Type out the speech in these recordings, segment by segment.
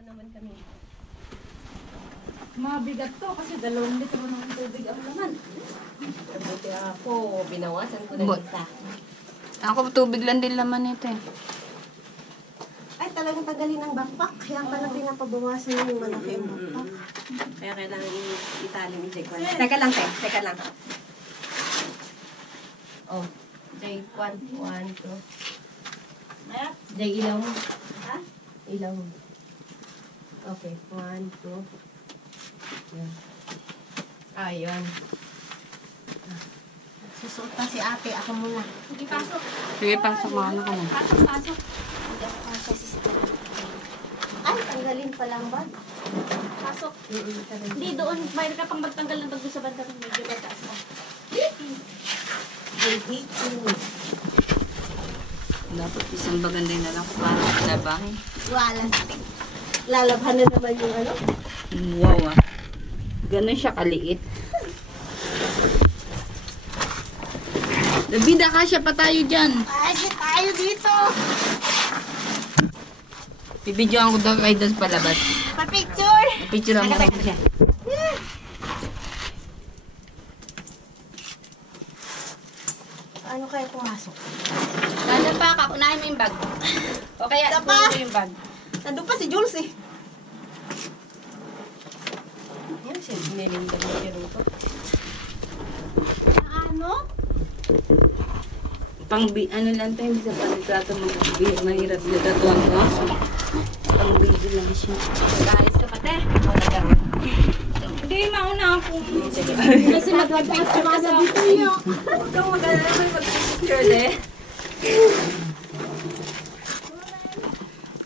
Ito naman kami. Mabigat to kasi 2 litro ng tubig ang laman. Buti ako, binawasan ko na isa. Ako tubig lang din laman nito eh. Ay, talagang tagalin ang backpack. Kaya pala pinapabawasan yung malaki ang backpack. Kaya kailangan itali ni Jake. Teka lang, te. Teka lang. Oh, Jake, 1, 2. Jake, ilaw mo. Ha? Ilaw mo. Okay, 1, 2. Yan. Ayun. Susuot pa si ate. Ako muna. Sige, pasok. Sige, pasok mo. Ano ka mo? Pasok. Hindi ako sa sister. Ay, tanggalin pa lang ba? Pasok. Hindi, doon. Mayroon ka pang magtanggal ng bago sa banda. Medyo mataas pa. Dapat isang baganda na lang para labahin. Wala. Lalabhan na naman yung ano. Wow ah. Ganun siya kaliit. David, akasya pa tayo dyan. Ay, tayo dito. Bibidyoan ko daw kayo doon sa palabas. Pa-picture. Picture mo rin siya. Ano kaya pumasok? Nandun pa ka, unahin mo yung bag. O kaya, Isa pa? unahin mo yung bag. Nandun pa si Jules eh. Yan, siya. Nilinda mo siya rito. Ano? Ano lang tayo, hindi sa panitrato mahirap na tatuan ko. Pang video lang siya. Nag-aalis ka pa, te. Hindi, mauna ako. Kasi mag-picture ka sa video. Huwag kang mag-alala ko yung mag-picture, te.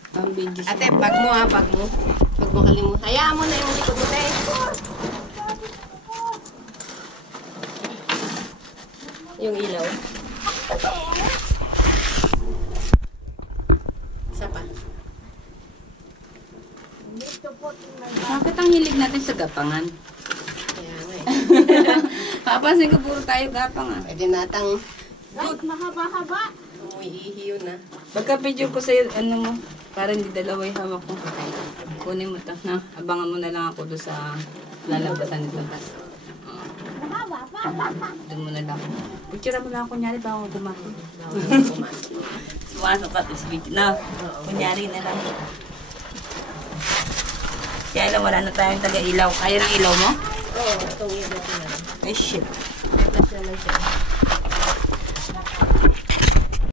Pang video siya. Ate, bag mo ha, bag mo. Huwag mo kalimutan. Hayaan mo na yung likod mo, te. Yung ilaw. Isa pa. Bakit ang hilig natin sa gapangan? Kaya nga eh. Papansin ko puro tayo gapangan. Pwede natang Mahaba-haba. umuihiyo na. Pagka-picture ko sa'yo, ano mo, para hindi dalawa yung hawak ko. Kunin mo to, na. Abangan mo na lang ako doon sa lalabasan nito. Doon mo na lang. Picture mo lang kunyari ba ako kumain. Sumasok ka to sa video. Na, kunyari na lang. Kaya lang wala na tayong taga-ilaw. Kaya ng ilaw mo? Oo, itong ilaw ko na. Ay, shit. Plus na lang siya.